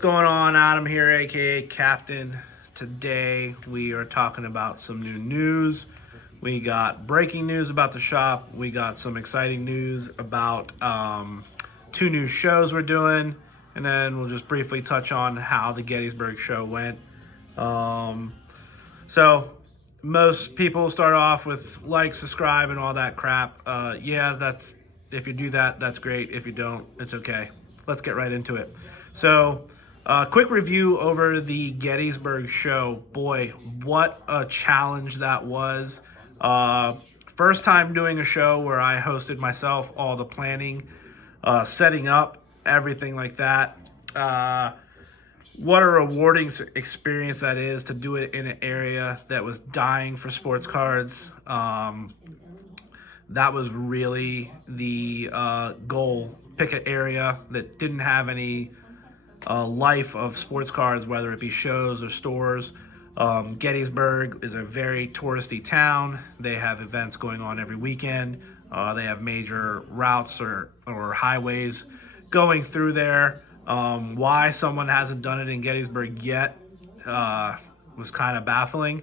going on? Adam here, aka Captain. Today we are talking about some new news. We got breaking news about the shop. We got some exciting news about two new shows we're doing. And then we'll just briefly touch on how the Gettysburg Show went. So most people start off with like, subscribe, and all that crap. Yeah, that's if you do that, that's great. If you don't, it's okay. Let's get right into it. So, quick review over the Gettysburg Show. Boy, what a challenge that was. First time doing a show where I hosted myself, all the planning, setting up, everything like that. What a rewarding experience that is to do it in an area that was dying for sports cards. That was really the goal. Pick an area that didn't have any life of sports cards, whether it be shows or stores. Gettysburg is a very touristy town. They have events going on every weekend. They have major routes or highways going through there. Why someone hasn't done it in Gettysburg yet was kind of baffling.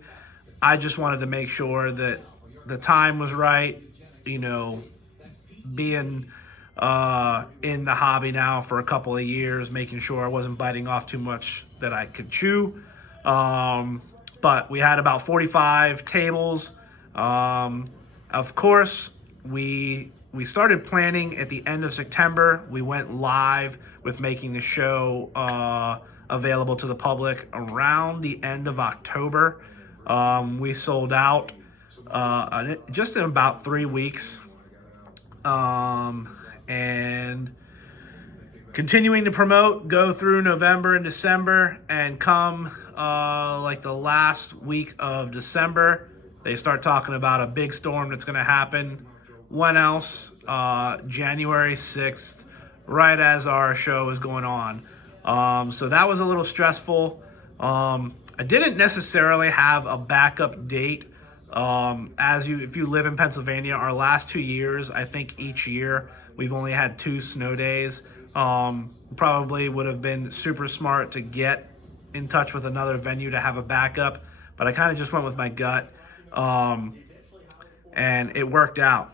I just wanted to make sure that the time was right. You know, being in the hobby now for a couple of years, making sure I wasn't biting off too much that I could chew. But we had about 45 tables. Of course, we started planning at the end of September. We went live with making the show available to the public around the end of October. We sold out just in about 3 weeks. And continuing to promote, go through November and December, and come like the last week of December, they start talking about a big storm that's going to happen. When else? January 6th, right as our show is going on. So that was a little stressful. I didn't necessarily have a backup date. If you live in Pennsylvania, our last 2 years, I think each year we've only had 2 snow days. Probably would have been super smart to get in touch with another venue to have a backup, but I kind of just went with my gut, and it worked out.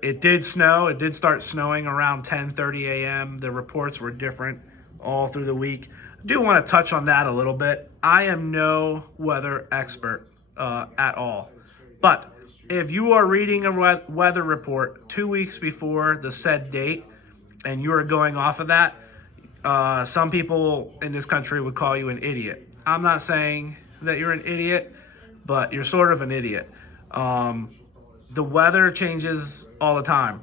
It did snow. It did start snowing around 10:30 a.m. The reports were different all through the week. I do want to touch on that a little bit. I am no weather expert at all, but if you are reading a weather report 2 weeks before the said date and you are going off of that, some people in this country would call you an idiot. I'm not saying that you're an idiot, but you're sort of an idiot. The weather changes all the time,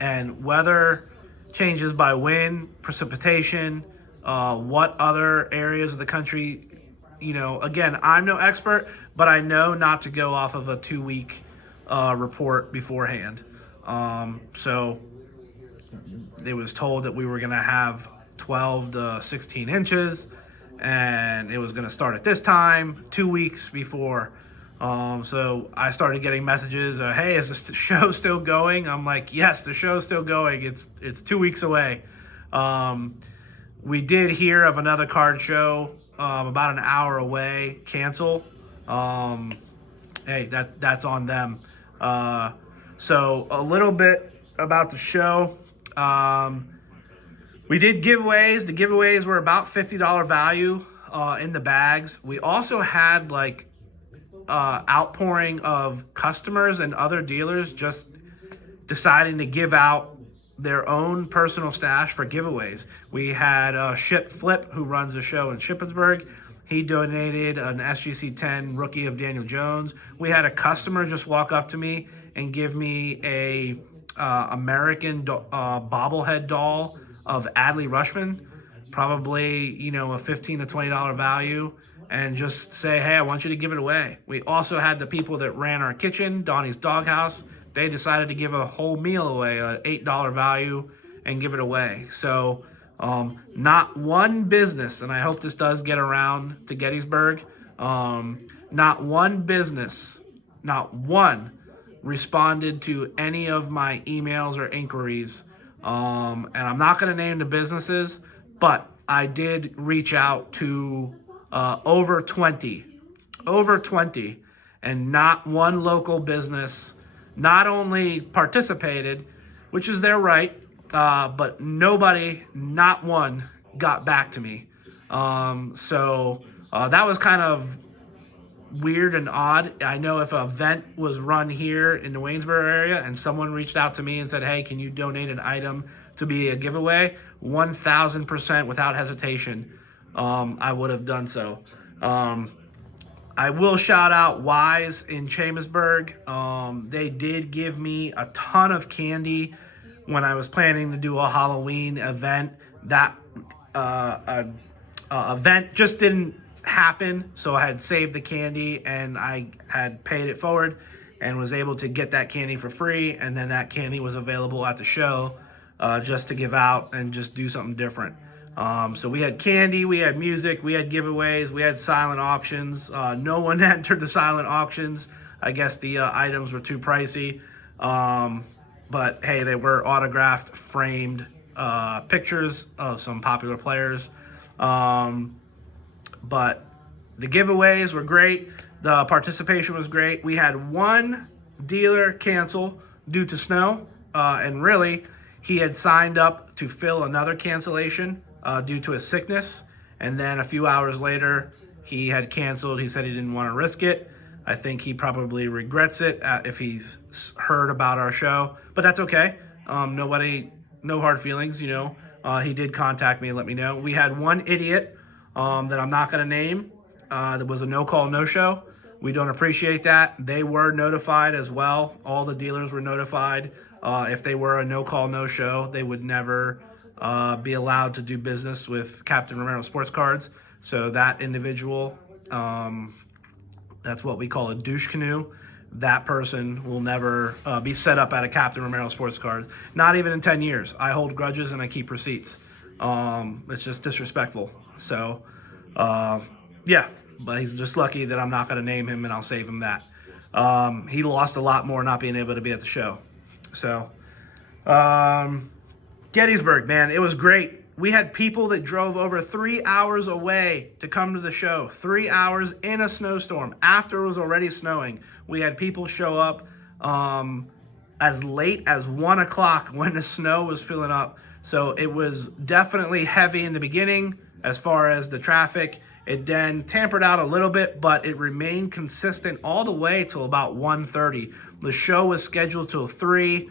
and weather changes by wind, precipitation, what other areas of the country, again, I'm no expert, but I know not to go off of a 2-week report beforehand. So it was told that we were going to have 12 to 16 inches, and it was going to start at this time 2 weeks before. So I started getting messages, hey, is this show still going? I'm like, yes, the show's still going. It's 2 weeks away. We did hear of another card show about an hour away cancel. Hey, that's on them. So a little bit about the show. We did giveaways. The giveaways were about $50 value in the bags. We also had outpouring of customers and other dealers just deciding to give out their own personal stash for giveaways. We had Ship Flip, who runs a show in Shippensburg. He donated an SGC 10 rookie of Daniel Jones. We had a customer just walk up to me and give me a American bobblehead doll of Adley Rushman, probably a $15 to $20 value, and just say, hey, I want you to give it away. We also had the people that ran our kitchen, Donnie's Doghouse. They decided to give a whole meal away, an $8 value, and give it away. So not one business, and I hope this does get around to Gettysburg, not one business, not one, responded to any of my emails or inquiries. And I'm not going to name the businesses, But I did reach out to over 20, and not one local business not only participated, which is their right, but nobody, not one, got back to me. So that was kind of weird and odd. I know if an event was run here in the Waynesboro area and someone reached out to me and said, hey, can you donate an item to be a giveaway, 1,000% without hesitation, I would have done so. I will shout out Wise in Chambersburg. They did give me a ton of candy when I was planning to do a Halloween event. That event just didn't happen, so I had saved the candy and I had paid it forward and was able to get that candy for free, and then that candy was available at the show just to give out and just do something different. So we had candy, we had music, we had giveaways, we had silent auctions. No one entered the silent auctions. I guess the items were too pricey. But hey, they were autographed, framed pictures of some popular players. But the giveaways were great. The participation was great. We had one dealer cancel due to snow, and really, he had signed up to fill another cancellation due to a sickness, and then a few hours later, he had canceled. He said he didn't want to risk it. I think he probably regrets it if he's heard about our show, but that's okay. No hard feelings, you know. He did contact me and let me know. We had one idiot that I'm not going to name. That was a no-call, no-show. We don't appreciate that. They were notified as well. All the dealers were notified. If they were a no-call, no-show, they would never be allowed to do business with Captain Romero Sports Cards. So that individual, that's what we call a douche canoe. That person will never be set up at a Captain Romero Sports Card. Not even in 10 years. I hold grudges and I keep receipts. It's just disrespectful. So, yeah, but he's just lucky that I'm not going to name him, and I'll save him that. He lost a lot more not being able to be at the show. So, Gettysburg, man, it was great. We had people that drove over 3 hours away to come to the show. 3 hours in a snowstorm after it was already snowing. We had people show up as late as 1 o'clock when the snow was filling up. So it was definitely heavy in the beginning as far as the traffic. It then tampered out a little bit, but it remained consistent all the way till about 1:30. The show was scheduled till 3.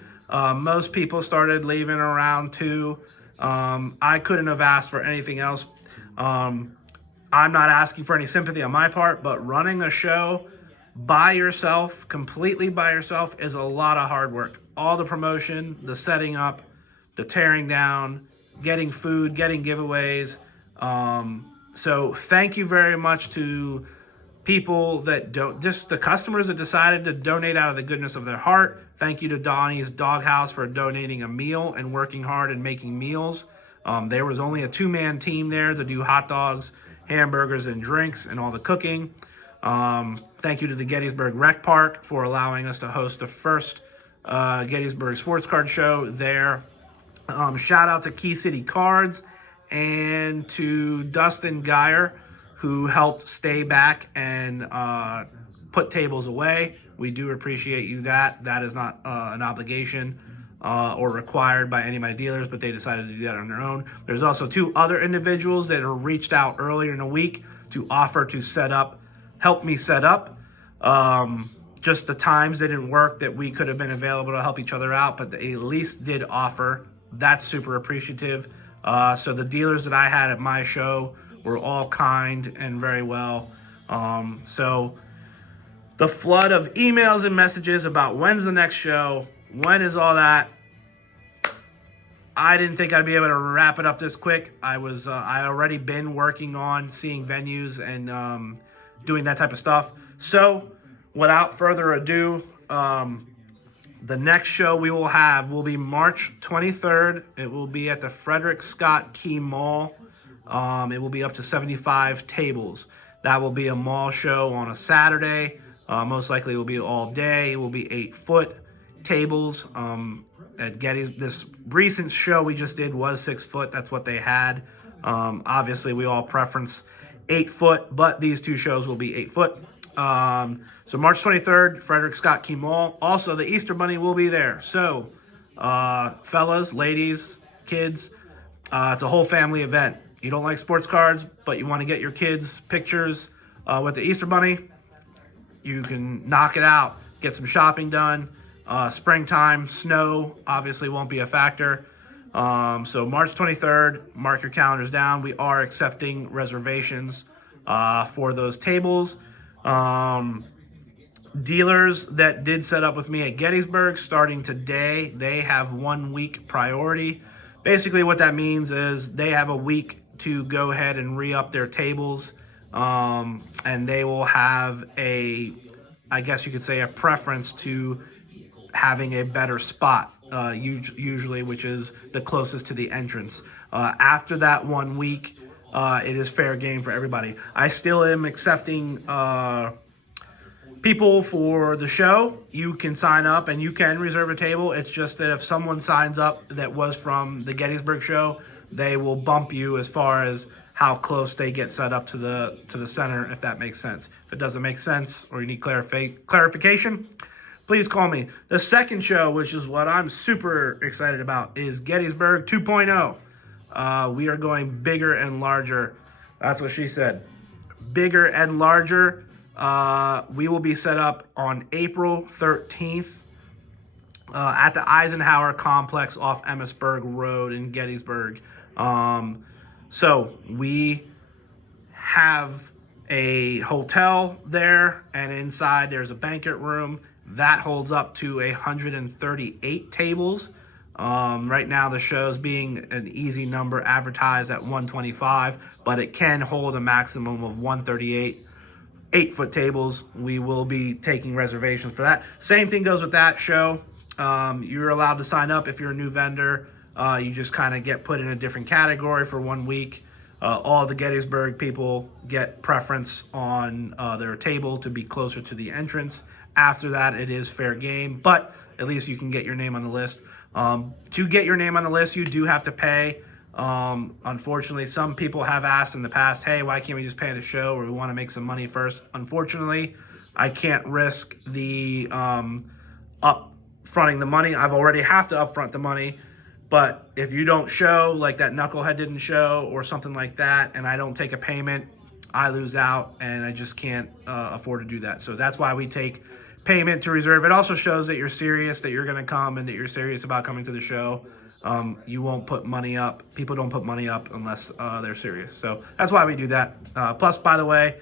Most people started leaving around 2. I couldn't have asked for anything else. I'm not asking for any sympathy on my part, but running a show by yourself, completely by yourself, is a lot of hard work. All the promotion, the setting up, the tearing down, getting food, getting giveaways. So thank you very much to people that just the customers that decided to donate out of the goodness of their heart. Thank you to Donnie's Doghouse for donating a meal and working hard and making meals. There was only a 2-man team there to do hot dogs, hamburgers, and drinks and all the cooking. Thank you to the Gettysburg Rec Park for allowing us to host the first Gettysburg Sports Card Show there. Shout out to Key City Cards and to Dustin Geyer, who helped stay back and put tables away. We do appreciate you that. That is not an obligation or required by any of my dealers, but they decided to do that on their own. There's also 2 other individuals that have reached out earlier in the week to offer to help me set up. Just the times didn't work that we could have been available to help each other out, but they at least did offer. That's super appreciative. So the dealers that I had at my show were all kind and very well. So the flood of emails and messages about when's the next show, when is all that, I didn't think I'd be able to wrap it up this quick. I already been working on seeing venues and doing that type of stuff. So without further ado, the next show we will have will be March 23rd. It will be at the Frederick Scott Key Mall. It will be up to 75 tables. That will be a mall show on a Saturday. Most likely it will be all day. It will be 8-foot tables. At Getty's, this recent show we just did was 6 foot. That's what they had. Obviously, we all preference 8 foot, but these 2 shows will be 8 foot. So March 23rd, Frederick Scott Key Mall. Also, the Easter Bunny will be there. So, fellas, ladies, kids, it's a whole family event. You don't like sports cards, but you want to get your kids pictures with the Easter Bunny, you can knock it out, get some shopping done. Springtime, snow obviously won't be a factor. So March 23rd, mark your calendars down. We are accepting reservations for those tables. Dealers that did set up with me at Gettysburg, starting today, they have 1 week priority. Basically what that means is they have a week to go ahead and re-up their tables, and they will have I guess you could say, a preference to having a better spot, usually, which is the closest to the entrance. After that 1 week, it is fair game for everybody. I still am accepting people for the show. You can sign up and you can reserve a table. It's just that if someone signs up that was from the Gettysburg Show, they will bump you as far as how close they get set up to the center, if that makes sense. If it doesn't make sense or you need clarification, please call me. The second show, which is what I'm super excited about, is Gettysburg 2.0. We are going bigger and larger. That's what she said. Bigger and larger. We will be set up on April 13th at the Eisenhower Complex off Emmitsburg Road in Gettysburg. So we have a hotel there, and inside there's a banquet room that holds up to 138 tables. Right now the show's being an easy number advertised at 125, but it can hold a maximum of 138. 8-foot tables. We will be taking reservations for that. Same thing goes with that show. You're allowed to sign up if you're a new vendor. You just kind of get put in a different category for 1 week. All the Gettysburg people get preference on their table to be closer to the entrance. After that, it is fair game, but at least you can get your name on the list. To get your name on the list, you do have to pay. Unfortunately, some people have asked in the past, hey, why can't we just pay at a show, or we want to make some money first? Unfortunately, I can't risk the upfronting the money. I've already have to upfront the money. But if you don't show, like that knucklehead didn't show or something like that, and I don't take a payment, I lose out, and I just can't afford to do that. So that's why we take payment to reserve. It also shows that you're serious, that you're going to come, and that you're serious about coming to the show. You won't put money up. People don't put money up unless they're serious. So that's why we do that. Plus, by the way,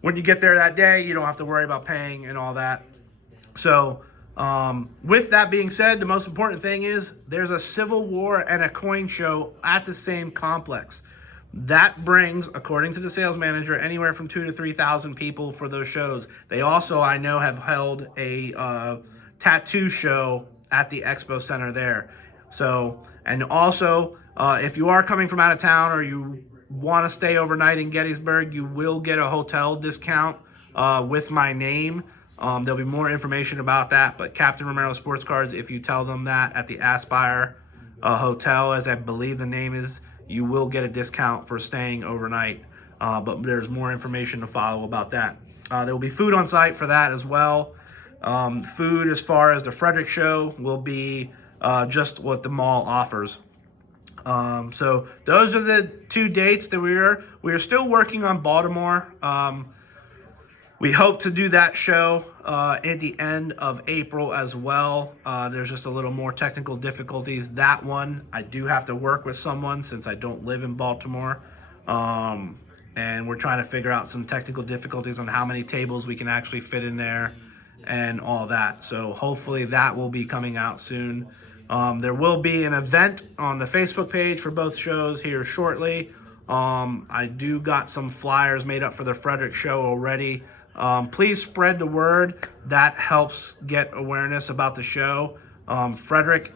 when you get there that day, you don't have to worry about paying and all that. So with that being said, the most important thing is there's a Civil War and a coin show at the same complex. That brings, according to the sales manager, anywhere from 2,000 to 3,000 people for those shows. They also, I know, have held a tattoo show at the Expo Center there. So, and also, if you are coming from out of town or you want to stay overnight in Gettysburg, you will get a hotel discount with my name. There'll be more information about that, but Captain Romero Sports Cards, if you tell them that at the Aspire Hotel, as I believe the name is, you will get a discount for staying overnight. But there's more information to follow about that. There will be food on site for that as well. Food, as far as the Frederick Show, will be just what the mall offers. So those are the 2 dates that we are still working on Baltimore. We hope to do that show at the end of April as well. There's just a little more technical difficulties. That one, I do have to work with someone since I don't live in Baltimore. And we're trying to figure out some technical difficulties on how many tables we can actually fit in there and all that. So hopefully that will be coming out soon. There will be an event on the Facebook page for both shows here shortly. I do got some flyers made up for the Frederick Show already. Please spread the word. That helps get awareness about the show. Frederick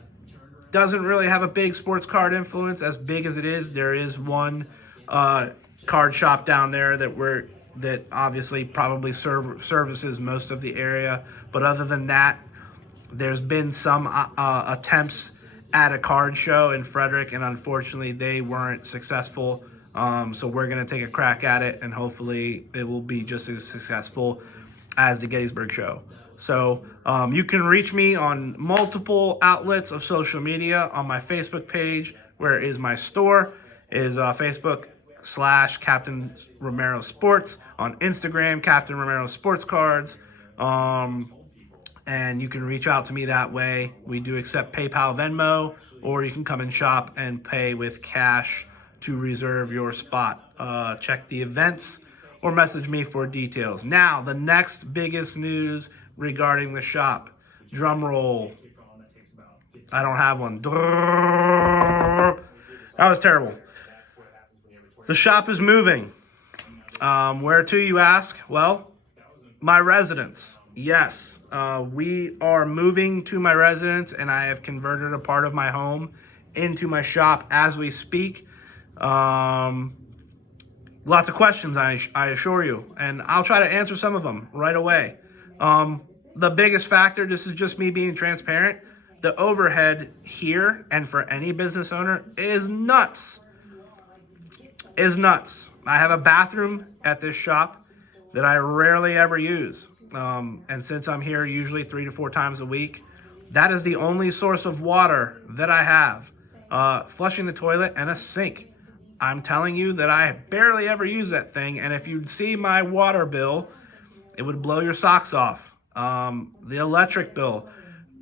doesn't really have a big sports card influence. As big as it is, there is one card shop down there that obviously probably services most of the area. But other than that, there's been some attempts at a card show in Frederick, and unfortunately they weren't successful. So we're going to take a crack at it, and hopefully it will be just as successful as the Gettysburg Show. So you can reach me on multiple outlets of social media. On my Facebook page, where is my store, is Facebook/Captain Romero Sports. On Instagram, Captain Romero Sports Cards. And you can reach out to me that way. We do accept PayPal, Venmo, or you can come and shop and pay with cash to reserve your spot. Check the events or message me for details. Now, the next biggest news regarding the shop. Drum roll. I don't have one. That was terrible. The shop is moving. Where to, you ask? Well, my residence. Yes, we are moving to my residence, and I have converted a part of my home into my shop as we speak. Lots of questions, I assure you, and I'll try to answer some of them right away. The biggest factor, this is just me being transparent, the overhead here, and for any business owner, is nuts. I have a bathroom at this shop that I rarely ever use. And since I'm here usually 3 to 4 times a week, that is the only source of water that I have. Flushing the toilet and a sink. I'm telling you that I barely ever use that thing, and if you'd see my water bill, it would blow your socks off. The electric bill.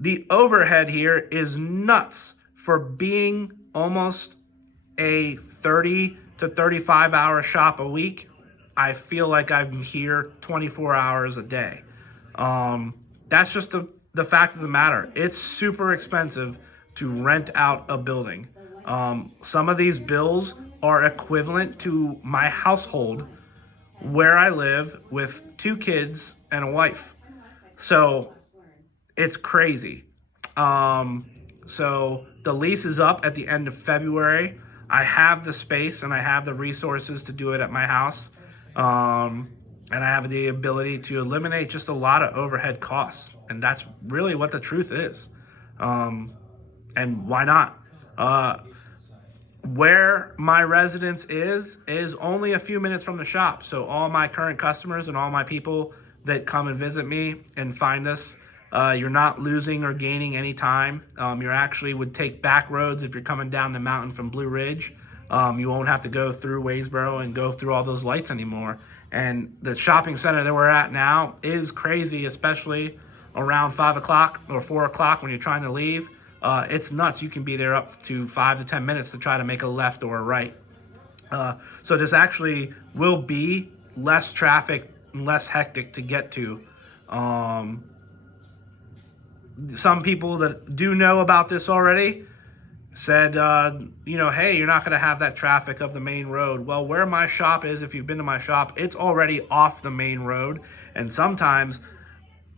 The overhead here is nuts for being almost a 30 to 35 hour shop a week. I feel like I'm here 24 hours a day. That's just the fact of the matter. It's super expensive to rent out a building. Some of these bills are equivalent to my household where I live with 2 kids and a wife. So it's crazy. So the lease is up at the end of February. I have the space and I have the resources to do it at my house. And I have the ability to eliminate just a lot of overhead costs. And that's really what the truth is. And why not? Where my residence is only a few minutes from the shop. So all my current customers and all my people that come and visit me and find us, you're not losing or gaining any time. You actually would take back roads if you're coming down the mountain from Blue Ridge. You won't have to go through Waynesboro and go through all those lights anymore. And the shopping center that we're at now is crazy, especially around 5 o'clock or 4 o'clock when you're trying to leave. It's nuts. You can be there up to 5 to 10 minutes to try to make a left or a right. So this actually will be less traffic, less hectic to get to. Some people that do know about this already said, hey, you're not going to have that traffic of the main road. Well, where my shop is, if you've been to my shop, it's already off the main road. And sometimes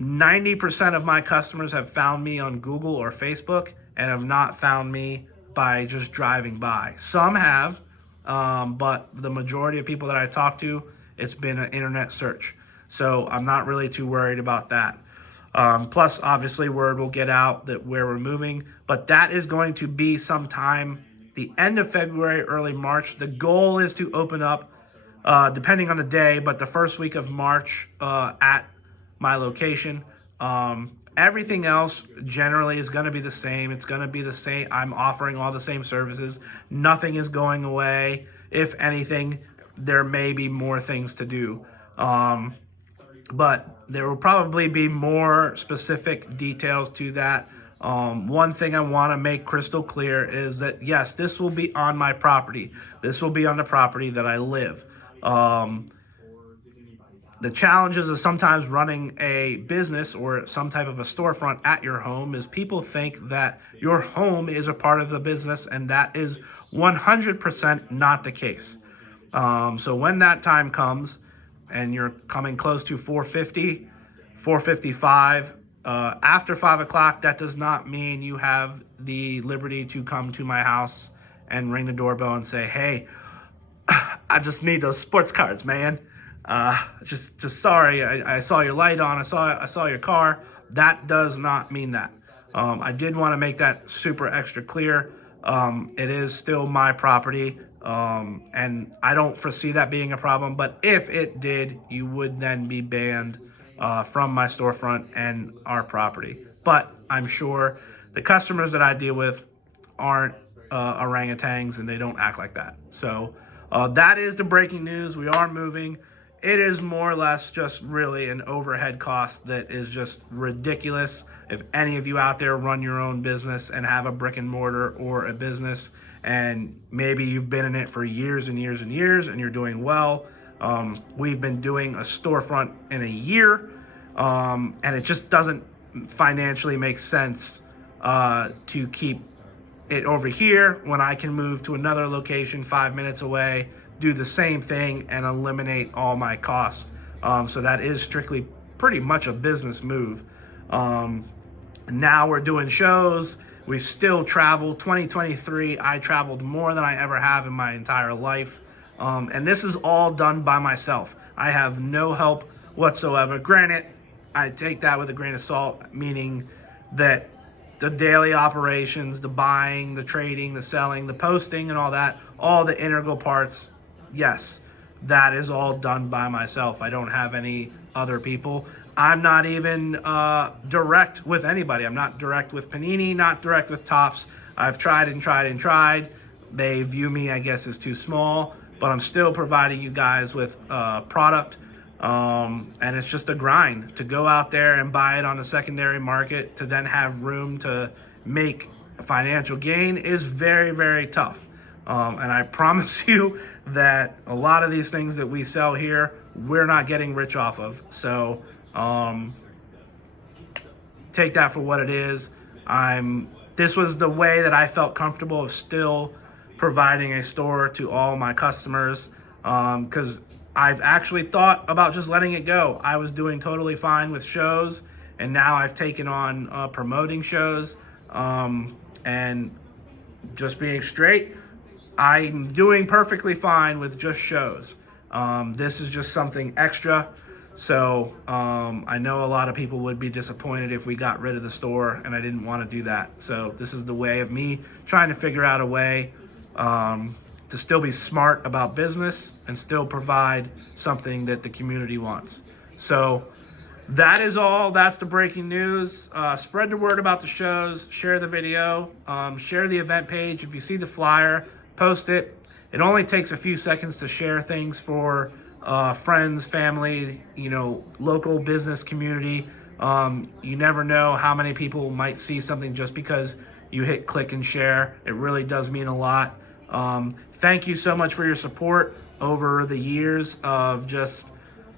90% of my customers have found me on Google or Facebook and have not found me by just driving by. Some have, but the majority of people that I talk to, it's been an internet search. So I'm not really too worried about that. Plus, obviously, word will get out that where we're moving, but that is going to be sometime the end of February, early March. The goal is to open up, depending on the day, but the first week of March at my location. Everything else generally is going to be the same. It's going to be the same. I'm offering all the same services. Nothing is going away. If anything, there may be more things to do. But there will probably be more specific details to that. One thing I want to make crystal clear is that, yes, this will be on my property. This will be on the property that I live. The challenges of sometimes running a business or some type of a storefront at your home is people think that your home is a part of the business, and that is 100% not the case. So when that time comes and you're coming close to 450, 455, after 5 o'clock, that does not mean you have the liberty to come to my house and ring the doorbell and say, hey, I just need those sports cards, man. Just sorry, I saw your light on, I saw your car. That does not mean that. I did want to make that super extra clear. It is still my property. And I don't foresee that being a problem, but if it did, you would then be banned from my storefront and our property. But I'm sure the customers that I deal with aren't orangutans, and they don't act like that. So that is the breaking news. We are moving. It is more or less just really an overhead cost that is just ridiculous. If any of you out there run your own business and have a brick and mortar or a business, and maybe you've been in it for years and years and years and you're doing well, we've been doing a storefront in a year, and it just doesn't financially make sense to keep it over here when I can move to another location 5 minutes away, do the same thing, and eliminate all my costs. So that is strictly pretty much a business move. Now we're doing shows. We still travel. 2023, I traveled more than I ever have in my entire life. And this is all done by myself. I have no help whatsoever. Granted, I take that with a grain of salt, meaning that the daily operations, the buying, the trading, the selling, the posting, and all that, all the integral parts, yes, that is all done by myself. I don't have any other people. I'm not even direct with anybody. I'm not direct with Panini, not direct with Topps. I've tried and tried and tried. They view me, I guess, as too small, but I'm still providing you guys with product. And it's just a grind to go out there and buy it on the secondary market, to then have room to make a financial gain is very, very tough. And I promise you that a lot of these things that we sell here, we're not getting rich off of. So take that for what it is. This was the way that I felt comfortable of still providing a store to all my customers, because I've actually thought about just letting it go. I was doing totally fine with shows, and now I've taken on promoting shows, and just being straight, I'm doing perfectly fine with just shows. This is just something extra. So I know a lot of people would be disappointed if we got rid of the store, and I didn't want to do that. So this is the way of me trying to figure out a way to still be smart about business and still provide something that the community wants. So that is all. That's the breaking news. Spread the word about the shows. Share the video. Share the event page. If you see the flyer, post it. It only takes a few seconds to share things for friends, family, local business community. You never know how many people might see something just because you hit click and share. It really does mean a lot. Thank you so much for your support over the years of just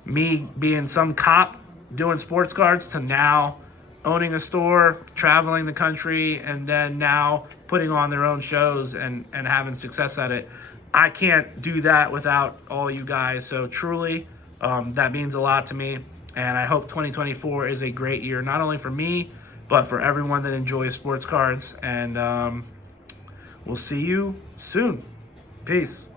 me being some cop doing sports cards to now owning a store, traveling the country, and then now putting on their own shows and having success at it. I can't do that without all you guys. So truly, that means a lot to me. And I hope 2024 is a great year, not only for me, but for everyone that enjoys sports cards. And we'll see you soon. Peace.